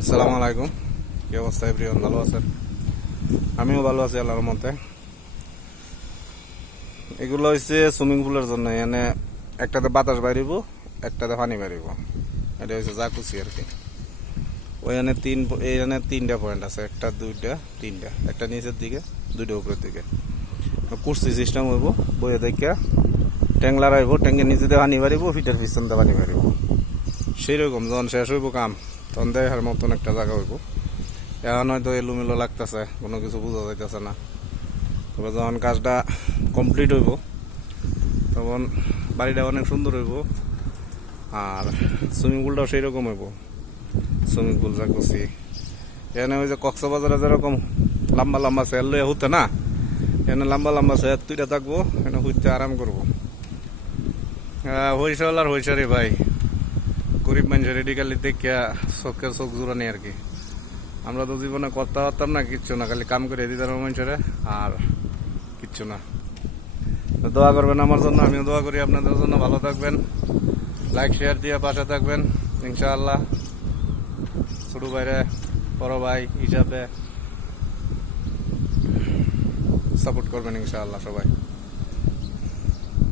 আসসালামু আলাইকুম। কি অবস্থা এভরিওয়ান? ভালো আছেন? আমিও ভালো আছি আল্লাহর রহমতে। এগুলো হচ্ছে সুইমিং পুলের জন্য। এখানে একটাতে বাতাস বাইরিব, একটাতে পানি বাইরিব। এটা হচ্ছে জাকুসি আর কি। ওইখানে এইখানে তিনটা পয়েন্ট আছে, একটা দুইটা তিনটা, একটা নিচের দিকে দুইটা উপরের দিকে। কুর্সি সিস্টেম হইব, বইয়ে দেখা ট্যাঙ্ক লাগাইব, ট্যাঙ্কের নিচে দিয়ে পানি বাড়িব, ফিটার পিছন দিয়ে পানি বাড়িব। সেই রকম যখন শেষ হইব কাম তখন দেখার মতন একটা জায়গা হইব। এখন হয়তো এলোমেলো লাগতেছে, কোনো কিছু বোঝা যাইতেছে না। তবে যখন কাজটা কমপ্লিট হইব তখন বাড়িটা অনেক সুন্দর হইব। আর সুইমিং পুলটাও সেই রকম হইব। সুইমিং পুল যা করছি এখানে ওই যে কক্সবাজারে যেরকম লম্বা লম্বা চেয়ার লইয়া হতে না, এখানে লম্বা লম্বা চেয়ার তুইটা থাকবো, এখানে হইতে আরাম করবো। হইসা আর হইসা রে ভাই, গরিব মানুষের রেডিকালি দেখিয়া চোখের চোখ জোড়ানি আর কি। আমরা তো জীবনে করতে পারতাম না কিচ্ছু না, খালি কাম করে দিতাম মানুষের আর কিচ্ছু না। দোয়া করবেন আমার জন্য, আমিও দোয়া করি আপনাদের জন্য। ভালো থাকবেন, লাইক শেয়ার দিয়ে পাশে থাকবেন ইনশাআল্লাহ। ছোট ভাইরে বড় ভাই হিসাবে সাপোর্ট করবেন ইনশাআল্লাহ সবাই।